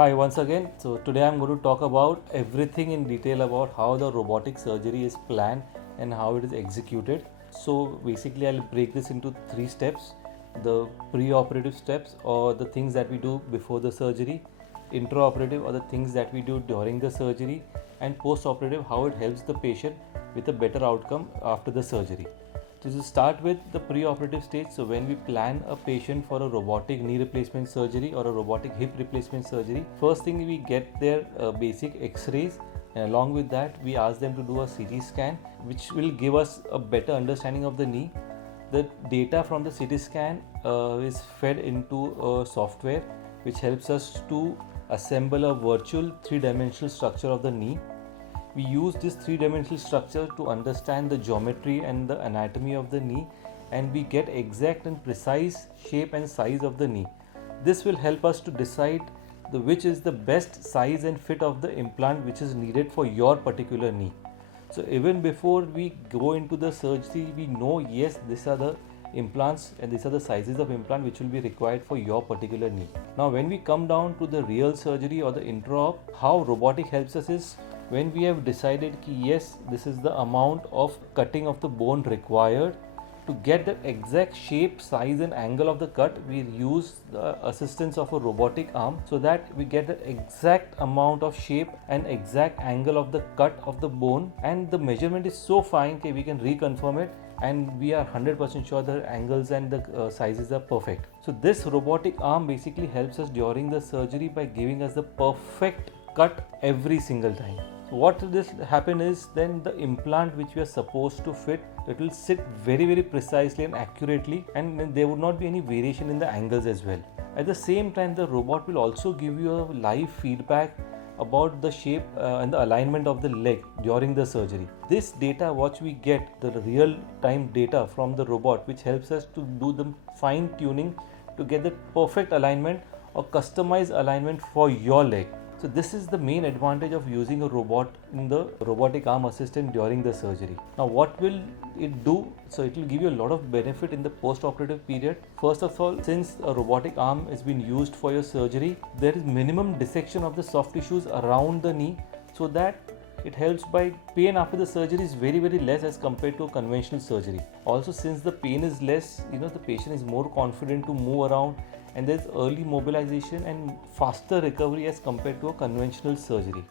Hi once again. So today I'm going to talk about everything in detail about how the robotic surgery is planned and how it is executed. So basically I'll break this into three steps: the pre-operative steps, or the things that we do before the surgery; intraoperative, or the things that we do during the surgery; and post-operative, how it helps the patient with a better outcome after the surgery. So to start with the pre-operative stage, so when we plan a patient for a robotic knee replacement surgery or a robotic hip replacement surgery, first thing we get their basic x-rays, and along with that we ask them to do a CT scan, which will give us a better understanding of the knee. The data from the CT scan is fed into a software which helps us to assemble a virtual three-dimensional structure of the knee. We use this three-dimensional structure to understand the geometry and the anatomy of the knee, and we get exact and precise shape and size of the knee. This will help us to decide which is the best size and fit of the implant which is needed for your particular knee. So even before we go into the surgery, we know, yes, these are the implants and these are the sizes of implant which will be required for your particular knee. Now when we come down to the real surgery or the intra-op, how robotic helps us is when we have decided ki yes, this is the amount of cutting of the bone required. To get the exact shape, size and angle of the cut, we use the assistance of a robotic arm, so that we get the exact amount of shape and exact angle of the cut of the bone, and the measurement is so fine that we can reconfirm it, and we are 100% sure the angles and the sizes are perfect. So this robotic arm basically helps us during the surgery by giving us the perfect cut every single time. So what this happen is, then the implant which we are supposed to fit, it will sit very precisely and accurately, and there would not be any variation in the angles as well. At the same time, the robot will also give you a live feedback about the shape and the alignment of the leg during the surgery. This data what we get, the real time data from the robot, which helps us to do the fine tuning to get the perfect alignment or customized alignment for your leg. So this is the main advantage of using a robot in the robotic arm assistant during the surgery. Now what will it do? So it will give you a lot of benefit in the post-operative period. First of all, since a robotic arm has been used for your surgery, there is minimum dissection of the soft tissues around the knee, so that it helps by pain after the surgery is very less as compared to a conventional surgery. Also, since the pain is less, the patient is more confident to move around, and there's early mobilization and faster recovery as compared to a conventional surgery.